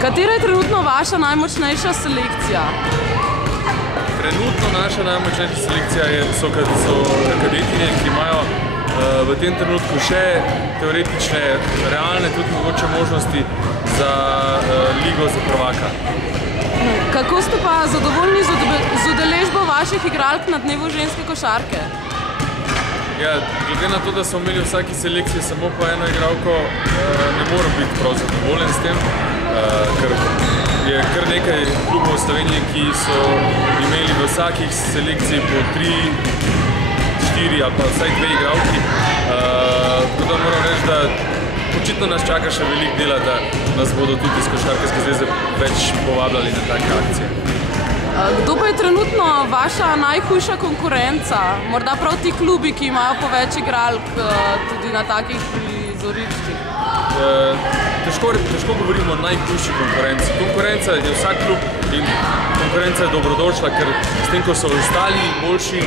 Katera je trenutno vaša najmočnejša selekcija? Trenutno naša najmočnejša selekcija so kadetinje, ki imajo v tem trenutku še teoretične, realne tudi mogoče možnosti za ligo za prvaka. Kako ste pa zadovoljni z udeležbo vaših igralk na dnevu ženske košarke? Ja, glede na to, da smo imeli v vsaki selekciji samo po eno igralko, ne moram biti prav zadovoljen s tem, ker je kar nekaj klubov v Sloveniji, ki so imeli v vsakih selekciji po 3, 4 ali pa vsaj 2 igralki. Tako da moram reči, da očitno nas čaka še veliko dela, da nas bodo tudi iz Košarkarske zveze več povabljali na take akcije. Kdo pa je trenutno vaša najhujša konkurenca? Morda prav ti klubi, ki imajo po več igralk tudi na takih prizoriščih? Težko govorimo o najhujši konkurenci. Konkurenca je vsak klub in konkurenca je dobrodošla, ker s tem, ko so ostali boljši,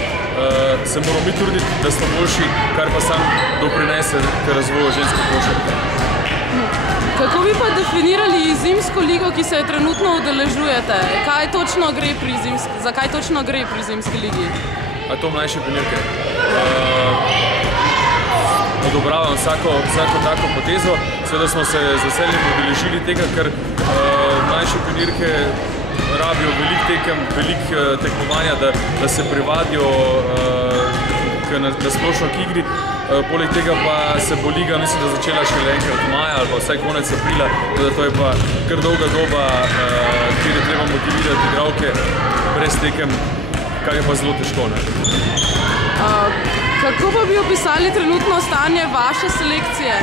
se moramo mi truditi, da smo boljši, kar pa sam doprinese k razvoju ženske košarke. Kako bi pa definirali zimsko ligo, ki se je trenutno udeležujete? Zakaj točno gre pri zimski ligi? A to mlajše pionirke. Odobravam vsako tako potezo. Seveda smo se z veseljem udeležili tega, ker mlajše pionirke rabijo veliko tekem, veliko tekmovanja, da se privadijo na splošno k igri. Poleg tega pa se bo liga, mislim, da začela šele enkrat maja ali pa vsaj konec aprila, da to je pa kar dolga doba, kjer je treba motivirati igralke brez tekem, kar je pa zelo težko. Kako pa bi opisali trenutno stanje vaše selekcije?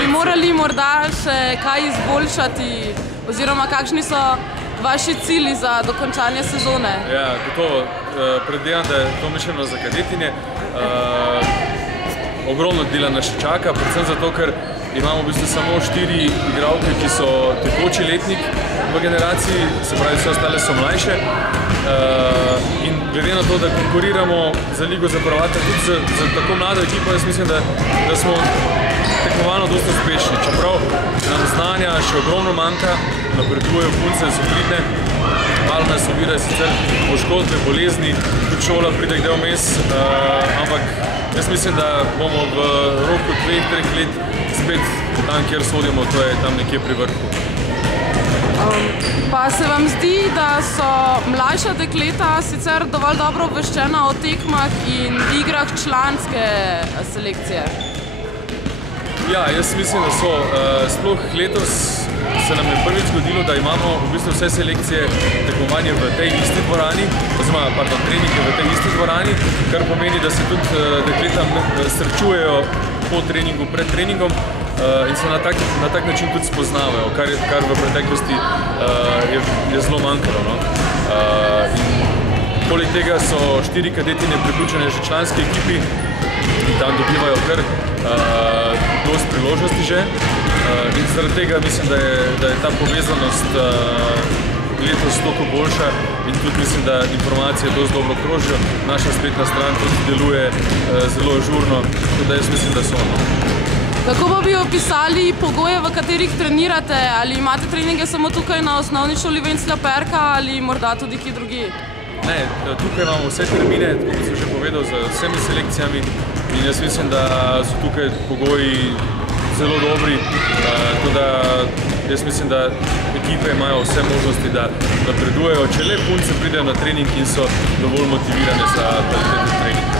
Bi morali morda še kaj izboljšati oziroma kakšni so vaši cilji za dokončanje sezone? Ja, gotovo. Predvidevam, da je to mišljeno za kadetinje. Ogromno dela nas še čaka, predvsem zato, ker imamo v bistvu samo 4 igralke, ki so tekoči letnik v generaciji, se pravi, vse ostale so mlajše. In glede na to, da konkuriramo za ligo za prvaka tudi za tako mlado ekipo, jaz mislim, da smo tekmovalno dosti uspešni. Čeprav nam znanja še ogromno manjka, napredujejo punce, so pridne, malo nas ovira sicer poškodbe, bolezni, tudi šola pride kdaj vmes, ampak jaz mislim, da bomo v roku 2-3 let spet tam, kjer sodimo, to je tam nekje pri vrhu. Pa se vam zdi, da so mlajša dekleta sicer dovolj dobro obveščena o tekmah in igrah članske selekcije? Ja, jaz mislim, da so. Sploh letos se nam je prvič zgodilo, da imamo v bistvu vse selekcije tekmovanje v tej isti dvorani, oziroma treninge v tej isti dvorani, kar pomeni, da se tudi dekleta srečujejo po treningu, pred treningom in se na tak način tudi spoznavajo, kar v preteklosti je zelo manjkalo. Poleg tega so 4 kadetinje priključene že članski ekipi in tam dobivajo kar dosti priložnosti že. In zaradi tega mislim, da je ta povezanost letos toliko boljša in tudi mislim, da informacije dosti dobro krožijo. Naša spletna stran tudi deluje zelo ažurno, tako da jaz mislim, da so. Kako pa bi opisali pogoje, v katerih trenirate? Ali imate treninge samo tukaj na osnovni šoli Venclja Perka ali morda tudi kje drugje? Ne, tukaj imamo vse termine, kot sem že povedal, z vsemi selekcijami in jaz mislim, da so tukaj pogoji zelo dobri, tako da jaz mislim, da ekipe imajo vse možnosti, da napredujejo, če le punce pridejo na trening in so dovolj motivirane za kvalitetni trening.